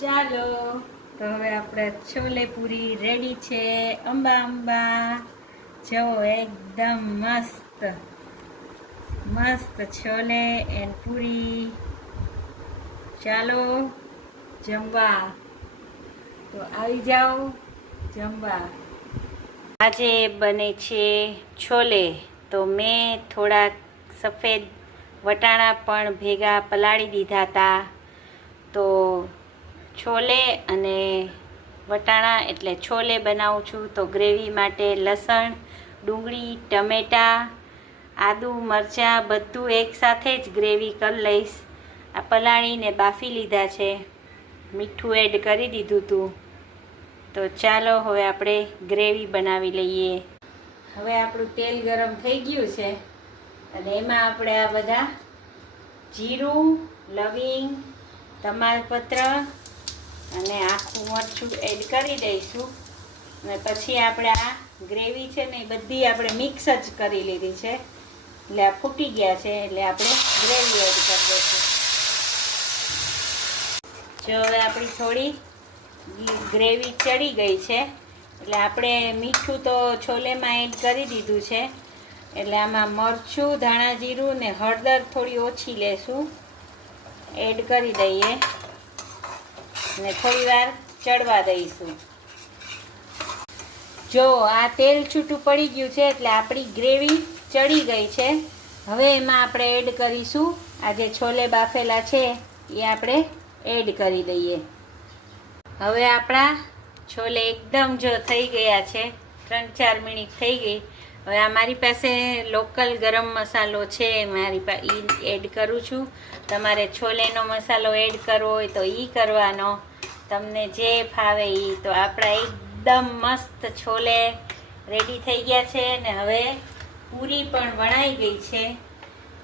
ચાલો તો હવે આપણે છોલે પૂરી રેડી છે. અંબા અંબા જો એકદમ મસ્ત મસ્ત છોલે એન્ડ પૂરી. ચાલો જમવા, તો આવી જાઓ જમવા. આજે બને છે છોલે. તો મેં થોડાક સફેદ વટાણા પણ ભેગા પલાળી દીધા હતા. તો છોલે અને વટાણા એટલે છોલે બનાવું છું. તો ગ્રેવી માટે લસણ, ડુંગળી, ટમેટાં, આદુ, મરચાં બધું એકસાથે જ ગ્રેવી કરી લઈશ. આ પલાળીને બાફી લીધા છે, મીઠું એડ કરી દીધું હતું. તો ચાલો હવે આપણે ગ્રેવી બનાવી લઈએ. હવે આપણું તેલ ગરમ થઈ ગયું છે અને એમાં આપણે આ બધા જીરું, લવિંગ, તમાલપત્ર અને આખું મરચું એડ કરી દઈશું. અને પછી આપણે આ ગ્રેવી છે ને એ બધી આપણે મિક્સ જ કરી લીધી છે, એટલે આ ફૂટી ગયા છે એટલે આપણે ગ્રેવી એડ કરી દઈશું. જો હવે આપણી થોડી ગ્રેવી ચડી ગઈ છે એટલે આપણે મીઠું તો છોલેમાં એડ કરી દીધું છે, એટલે આમાં મરચું, ધાણા જીરું ને હળદર થોડી ઓછી લેશું, એડ કરી દઈએ અને થોડી વાર ચડવા દઈશું. જો આ તેલ છૂટું પડી ગયું છે એટલે આપણી ગ્રેવી ચડી ગઈ છે. હવે એમાં આપણે એડ કરીશું આ જે છોલે બાફેલા છે એ આપણે એડ કરી દઈએ. હવે આપણા છોલે એકદમ જો થઈ ગયા છે, 3-4 મિનિટ થઈ ગઈ. હવે આ મારી પાસે લોકલ ગરમ મસાલો છે, મારી પાસે એડ કરું છું. તમારે છોલેનો મસાલો એડ કરવો હોય તો એ કરવાનો, તમને જે ફાવે એ. તો આપણા એકદમ મસ્ત છોલે રેડી થઈ ગયા છે ને હવે પૂરી પણ વણાઈ ગઈ છે.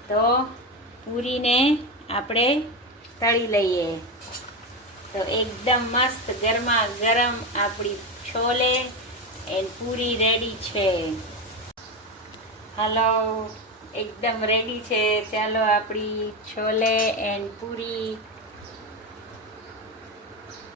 તો પૂરીને આપણે તળી લઈએ. તો એકદમ મસ્ત ગરમા ગરમ આપણી છોલે એન્ડ પૂરી રેડી છે. હાલો એકદમ રેડી છે. ચાલો આપણી છોલે એન્ડ પૂરી